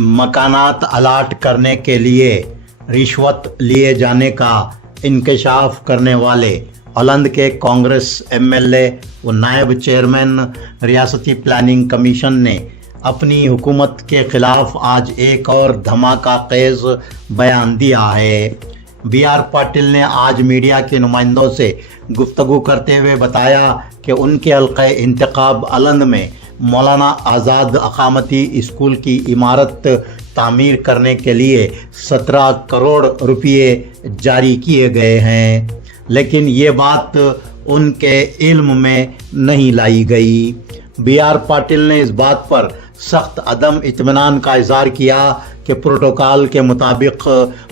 मकानात allot करने के लिए रिश्वत लिए जाने का इंकशाफ करने वाले अलंद के कांग्रेस एमएलए व नायब चेयरमैन रियासती प्लानिंग कमीशन ने अपनी हुकूमत के खिलाफ आज एक और धमाका खेज बयान दिया है। BR पाटिल ने आज मीडिया के नुमाइंदों से गुफ्तगू करते हुए बताया कि उनके हल्क़े इंतखाब अलंद में मौलाना आज़ाद अक़ामती स्कूल की इमारत तामीर करने के लिए 17 करोड़ रुपये जारी किए गए हैं, लेकिन ये बात उनके इल्म में नहीं लाई गई। BR पाटिल ने इस बात पर सख्त अदम इत्मीनान का इज़हार किया कि प्रोटोकॉल के मुताबिक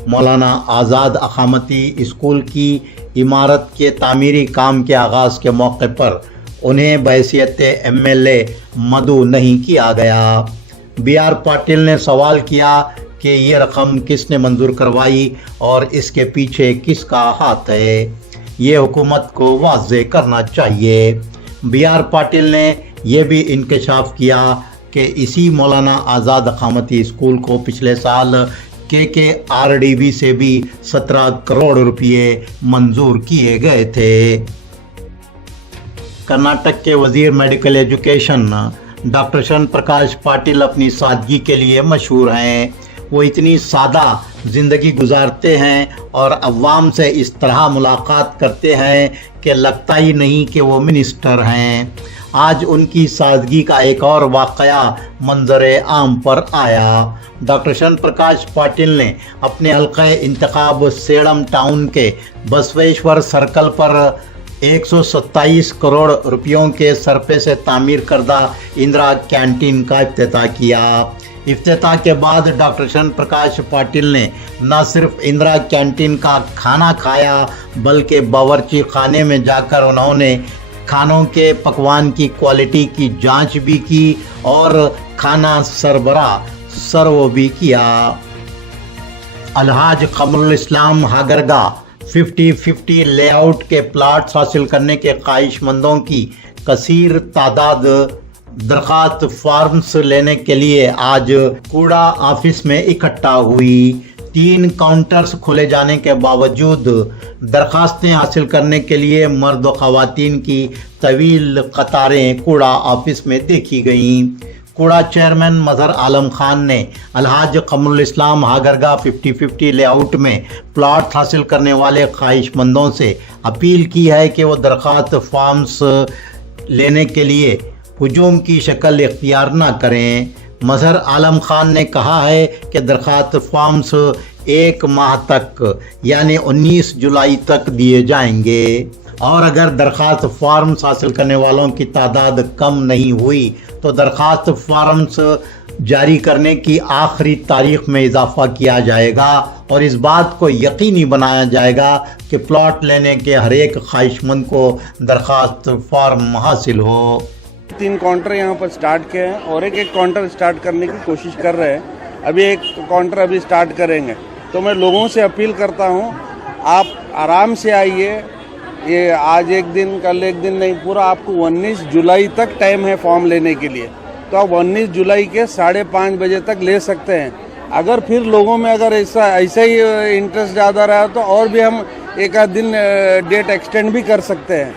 मौलाना आज़ाद अक़ामती स्कूल की इमारत के तामीरी काम के आगाज़ के मौके पर उन्हें बहैसियत MLA मदऊ नहीं किया गया। BR पाटिल ने सवाल किया कि ये रकम किसने मंजूर करवाई और इसके पीछे किसका हाथ है, ये हुकूमत को वाज़े करना चाहिए। BR पाटिल ने यह भी इंकशाफ किया कि इसी मौलाना आज़ाद अक़ामती स्कूल को पिछले साल KKRDB से भी 17 करोड़ रुपये मंजूर किए गए थे। कर्नाटक के वजीर मेडिकल एजुकेशन डॉक्टर शरण प्रकाश पाटिल अपनी सादगी के लिए मशहूर हैं। वो इतनी सादा ज़िंदगी गुजारते हैं और अवाम से इस तरह मुलाकात करते हैं कि लगता ही नहीं कि वो मिनिस्टर हैं। आज उनकी सादगी का एक और वाक़या मंजर आम पर आया। डॉक्टर शरण प्रकाश पाटिल ने अपने हल्क़े इंतखाब सेडम टाउन के बसवेश्वर सर्कल पर 127 करोड़ रुपयों के सरफे से तामीर करदा इंदिरा कैंटीन का इफ्तिताह किया। इफ्तिताह के बाद डॉक्टर शरण प्रकाश पाटिल ने न सिर्फ इंदिरा कैंटीन का खाना खाया बल्कि बावर्ची खाने में जाकर उन्होंने खानों के पकवान की क्वालिटी की जांच भी की और खाना सर्व भी किया। अलहाज कमरुल इस्लाम हागरगा 50-50 लेआउट के प्लाट्स हासिल करने के ख्वाहिशमंदों की कसीर तादाद दरख्वास्त फॉर्म्स लेने के लिए आज कूड़ा ऑफिस में इकट्ठा हुई। 3 काउंटर्स खोले जाने के बावजूद दरख्वास्तें हासिल करने के लिए मर्द व ख़वातीन की तवील कतारें कूड़ा ऑफिस में देखी गईं। कूड़ा चेयरमैन मजहर आलम खान ने अलहाज कमरुल इस्लाम हागरगा 50-50 लेआउट में प्लॉट हासिल करने वाले ख्वाहिशमंदों से अपील की है कि वो दरख्वास्त फॉर्म्स लेने के लिए हुजूम की शक्ल इख्तियार न करें। मजहर आलम खान ने कहा है कि दरख्वास्त फॉर्म्स 1 माह तक यानी 19 जुलाई तक दिए जाएंगे और अगर दरख्वास्त फॉर्म्स हासिल करने वालों की तादाद कम नहीं हुई तो दरख्वास्त फॉर्म्स जारी करने की आखिरी तारीख में इजाफा किया जाएगा और इस बात को यकीनी बनाया जाएगा कि प्लॉट लेने के हर एक ख्वाहिशमंद को दरख्वास्त फॉर्म हासिल हो। 3 काउंटर यहाँ पर स्टार्ट किए हैं और एक काउंटर स्टार्ट करने की कोशिश कर रहे हैं। अभी एक काउंटर अभी स्टार्ट करेंगे। तो मैं लोगों से अपील करता हूँ, आप आराम से आइए। ये आज एक दिन कल एक दिन नहीं, पूरा आपको 19 जुलाई तक टाइम है फॉर्म लेने के लिए। तो आप 19 जुलाई के 5:30 बजे तक ले सकते हैं। अगर फिर लोगों में अगर ऐसा ही इंटरेस्ट ज़्यादा रहा तो और भी हम एक आध दिन डेट एक्सटेंड भी कर सकते हैं।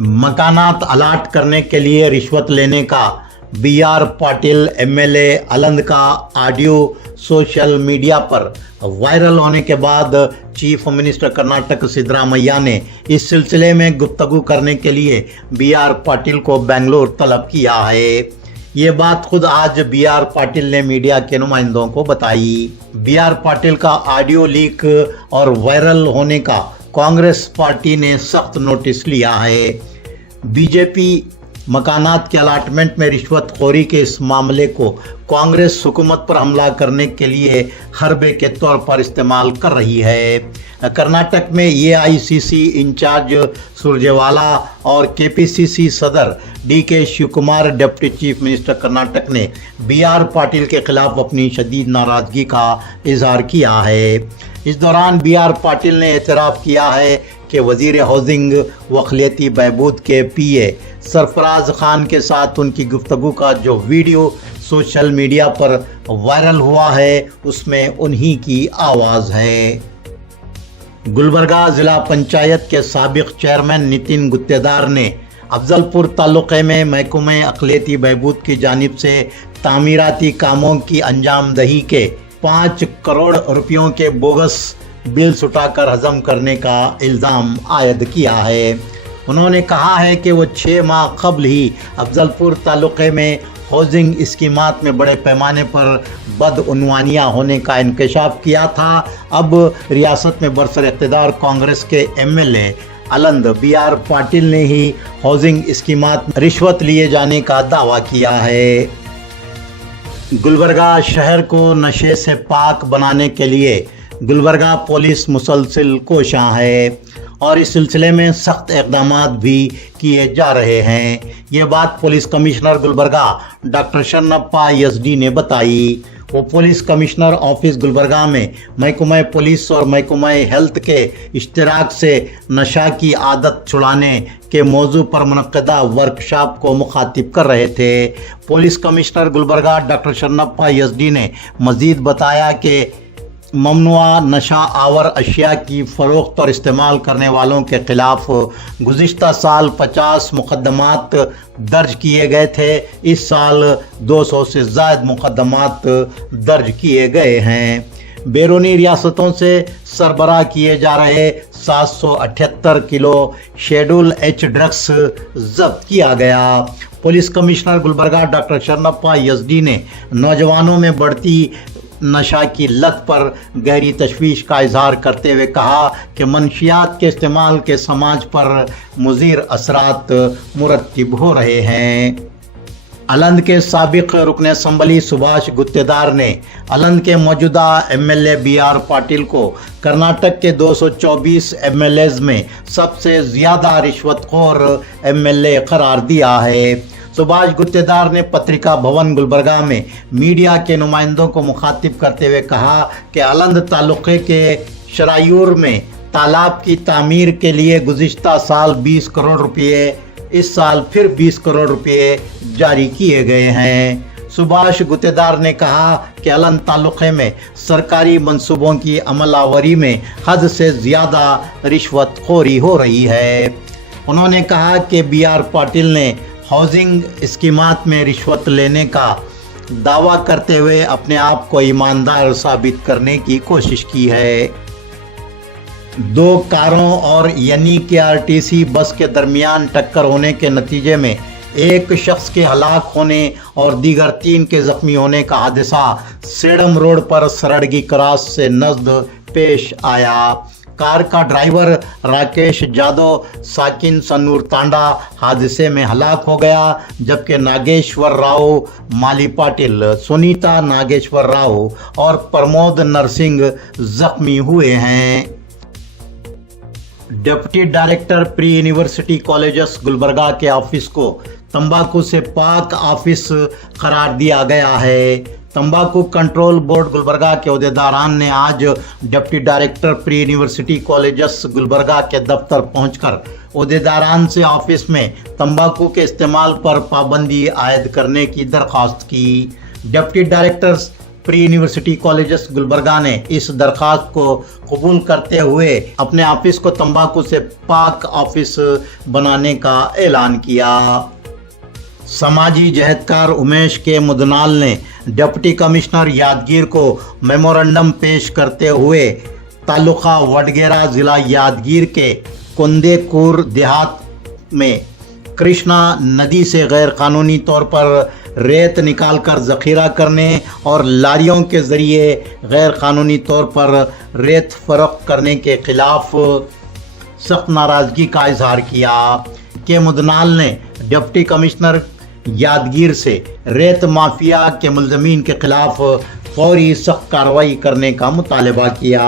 मकानात अलाट करने के लिए रिश्वत लेने का BR पाटिल MLA अलंद का ऑडियो सोशल मीडिया पर वायरल होने के बाद चीफ मिनिस्टर कर्नाटक सिद्धरामैया ने इस सिलसिले में गुफ्तगू करने के लिए BR पाटिल को बेंगलोर तलब किया है। ये बात खुद आज BR पाटिल ने मीडिया के नुमाइंदों को बताई। BR पाटिल का ऑडियो लीक और वायरल होने का कांग्रेस पार्टी ने सख्त नोटिस लिया है। बीजेपी मकानात के अलाटमेंट में रिश्वतखोरी के इस मामले को कांग्रेस हुकूमत पर हमला करने के लिए हरबे के तौर पर इस्तेमाल कर रही है। कर्नाटक में AICC इंचार्ज सुरजेवाला और KPCC सदर DK Shivakumar deputy chief minister Karnataka ने BR पाटिल के खिलाफ अपनी शदीद नाराज़गी का इजहार किया है। इस दौरान BR पाटिल ने एतराफ़ किया है कि वज़ीर हाउसिंग व अक़लियती बहबूद के PA सरफराज खान के साथ उनकी गुफ्तगू का जो वीडियो सोशल मीडिया पर वायरल हुआ है उसमें उन्हीं की आवाज़ है। गुलबर्गा ज़िला पंचायत के साबिक चेयरमैन नितिन गुत्तेदार ने अफजलपुर तालुक़े में महकमे अक़लियती बहबूद की जानिब से तामीराती कामों की अंजामदही के 5 करोड़ रुपयों के बोगस बिल्स उठाकर हजम करने का इल्ज़ाम आयद किया है। उन्होंने कहा है कि वो 6 माह कबल ही अफजलपुर तालुक़े में हाउसिंग स्कीमात में बड़े पैमाने पर बदउनवानियाँ होने का इंकशाफ किया था। अब रियासत में बरसर इक़्तिदार कांग्रेस के MLA अलंद BR पाटिल ने ही हाउसिंग स्कीमात में रिश्वत लिए जाने का दावा किया है। गुलबर्गा शहर को नशे से पाक बनाने के लिए गुलबर्गा पुलिस मुसलसल कोशां है और इस सिलसिले में सख्त इक़दामात भी किए जा रहे हैं। ये बात police commissioner Gulbarga doctor Sharanappa SD ने बताई। वो पुलिस कमिश्नर ऑफिस गुलबर्गा में महकमा पुलिस और महकमा हेल्थ के इश्तराक से नशा की आदत छुड़ाने के मौजू पर मुनक़्क़दा वर्कशॉप को मुखातिब कर रहे थे। Police commissioner Gulbarga doctor Sharanappa SD ने मज़ीद बताया कि ममनुआ नशा आवर अशिया की फ़रोख्त और इस्तेमाल करने वालों के ख़िलाफ़ गुज़िश्ता साल 50 मुक़दमात दर्ज किए गए थे। इस साल 200 से ज़ायद मुक़दमात दर्ज किए गए हैं। बैरूनी रियासतों से सरबराह किए जा रहे 778 किलो शेड्यूल H ड्रग्स जब्त किया गया। Police commissioner Gulbarga doctor Sharanappa SD ने नौजवानों में बढ़ती नशा की लत पर गहरी तशवीश का इजहार करते हुए कहा कि मनशियात के इस्तेमाल के समाज पर मुज़ीर असरात मुरत्तिब हो रहे हैं। अलंद के साबिक रुकन असम्बली सुभाष गुत्तेदार ने अलंद के मौजूदा MLA BR पाटिल को कर्नाटक के 224 MLAs में सबसे ज़्यादा रिश्वतखोर MLA करार दिया है। सुभाष गुत्तेदार ने पत्रिका भवन गुलबर्गा में मीडिया के नुमाइंदों को मुखातिब करते हुए कहा कि अलंद तालुक़े के शरायूर में तालाब की तामीर के लिए गुज़िश्ता साल 20 करोड़ रुपये, इस साल फिर 20 करोड़ रुपये जारी किए गए हैं। सुभाष गुत्तेदार ने कहा कि अलंद तालुक़े में सरकारी मंसूबों की अमलावरी में हद से ज़्यादा रिश्वतखोरी हो रही है। उन्होंने कहा कि BR पाटिल ने हाउसिंग स्कीमात में रिश्वत लेने का दावा करते हुए अपने आप को ईमानदार साबित करने की कोशिश की है। 2 कारों और यानी कि RTC बस के दरमियान टक्कर होने के नतीजे में एक शख्स के हलाक होने और दीगर 3 के ज़ख्मी होने का हादसा सेडम रोड पर सरड़गी क्रॉस से नज़द पेश आया। कार का ड्राइवर राकेश जादव साकिन सन्नूर तांडा हादसे में हलाक हो गया, जबकि नागेश्वर राव माली पाटिल, सुनीता नागेश्वर राव और प्रमोद नरसिंह जख्मी हुए हैं। Deputy director pre university colleges Gulbarga के ऑफिस को तंबाकू से पाक ऑफिस करार दिया गया है। तंबाकू कंट्रोल बोर्ड गुलबर्गा के अहदेदारान ने आज deputy director pre university colleges Gulbarga के दफ्तर पहुंचकर अहदेदारान से ऑफिस में तंबाकू के इस्तेमाल पर पाबंदी आयद करने की दरख्वास्त की। Deputy director pre university colleges Gulbarga ने इस दरख्वास्त को कबूल करते हुए अपने ऑफिस को तंबाकू से पाक ऑफिस बनाने का ऐलान किया। समाजी जहदकार उमेश के मुदनाल ने डिप्टी कमिश्नर यादगीर को मेमोरेंडम पेश करते हुए तालुका वडगेरा ज़िला यादगीर के कुंदेकूर देहात में कृष्णा नदी से गैर कानूनी तौर पर रेत निकालकर ज़ख़ीरा करने और लारियों के ज़रिए गैर कानूनी तौर पर रेत फ़रोख्त करने के ख़िलाफ़ सख्त नाराज़गी का इजहार किया। के मुदनाल ने डिप्टी कमिश्नर यादगीर से रेत माफिया के मुलज़मीन के खिलाफ फौरी सख्त कार्रवाई करने का मुतालबा किया।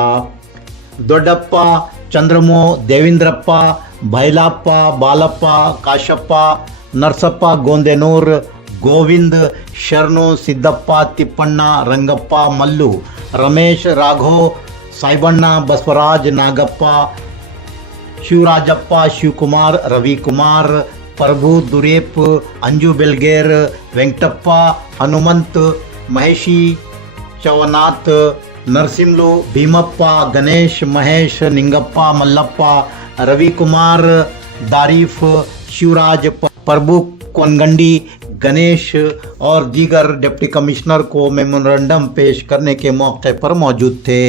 दोड्डप्पा, चंद्रमो, देवेंद्रप्पा, भैलाप्पा, बालप्पा, काशप्पा, नरसप्पा, गोंदेनूर, गोविंद, शरणु, सिद्धप्पा, तिप्पण्णा, रंगप्पा, मल्लू, रमेश, राघव, साइबण्णा, बसवराज, नागप्पा, शिवराजप्पा, शिवकुमार, रवि कुमार, प्रभु दुरेप, अंजू बेलगेर, वेंकटप्पा, हनुमंत, महेशी चवनाथ, नरसिंहलू, भीमप्पा, गणेश, महेश, निंगप्पा, मल्लप्पा, रवि कुमार, दारिफ, शिवराज, प्रभु कोनगंडी, गणेश और दीगर डिप्टी कमिश्नर को मेमोरेंडम पेश करने के मौके पर मौजूद थे।